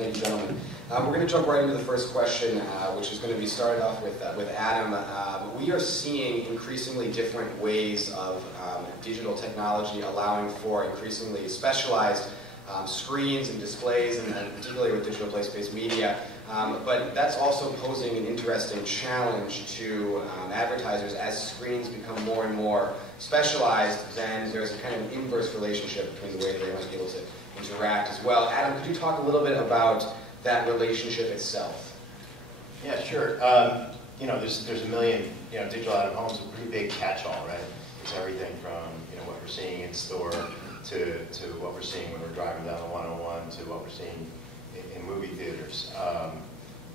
Thank you, gentlemen. We're going to jump right into the first question, which is going to be started off with Adam. We are seeing increasingly different ways of digital technology allowing for increasingly specialized screens and displays, and particularly with digital place-based media. But that's also posing an interesting challenge to advertisers. As screens become more and more specialized, then there's a kind of inverse relationship between the way that they might be able to interact as well. Adam, could you talk a little bit about that relationship itself? Yeah, sure. There's a million, digital out of home is a pretty big catch-all, right? It's everything from, what we're seeing in store to what we're seeing when we're driving down the 101 to what we're seeing in movie theaters.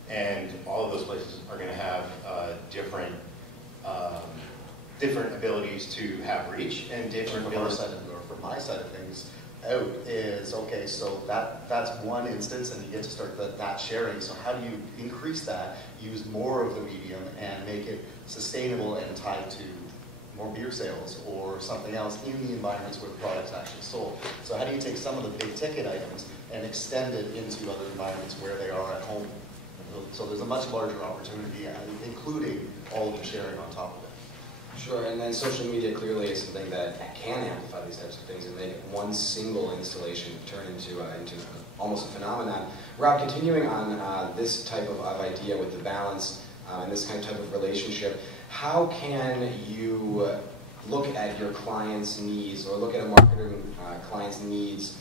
And all of those places are going to have different abilities to have reach and different abilities. From my side of things, out is, okay, so that's one instance, and you get to start that sharing. So how do you increase that, use more of the medium, and make it sustainable and tied to more beer sales or something else in the environments where the product's actually sold? So how do you take some of the big ticket items and extend it into other environments where they are at home? So there's a much larger opportunity, including all of the sharing on top of it. Sure, and then social media clearly is something that can amplify these types of things and make one single installation turn into almost a phenomenon. Rob, continuing on this type of idea with the balance and this kind of type of relationship, how can you look at your client's needs or look at a marketer client's needs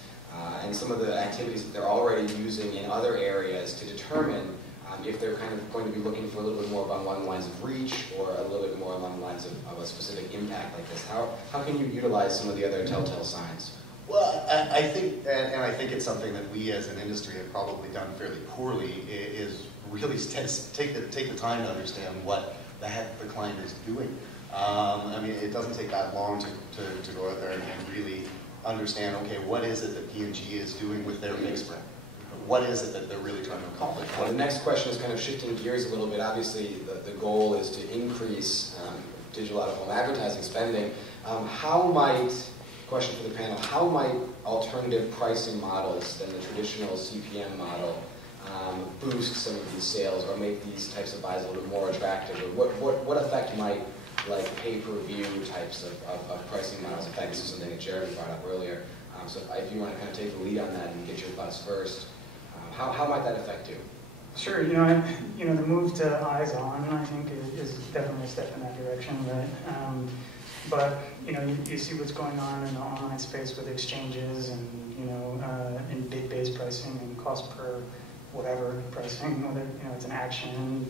and some of the activities that they're already using in other areas to determine if they're kind of going to be looking for a little bit more along the lines of reach or a little bit more along the lines of a specific impact like this? How can you utilize some of the other telltale signs? Well, I think, and I think it's something that we as an industry have probably done fairly poorly, is really take the time to understand what the heck the client is doing. I mean, it doesn't take that long to go out there and really understand, okay, what is it that P&G is doing with their mix brand? What is it that they're really trying to accomplish? Well, the next question is kind of shifting gears a little bit. Obviously, the goal is to increase digital out-of-home advertising spending. Question for the panel, how might alternative pricing models than the traditional CPM model boost some of these sales or make these types of buys a little bit more attractive? Or what effect might pay-per-view types of pricing models? In fact, this is something that Jeremy brought up earlier. So if you want to kind of take the lead on that and get your thoughts first, how might that affect you? Sure, the move to eyes on, I think, is definitely a step in that direction, right? But you see what's going on in the online space with exchanges and in bid-based pricing and cost per whatever pricing, whether it's an action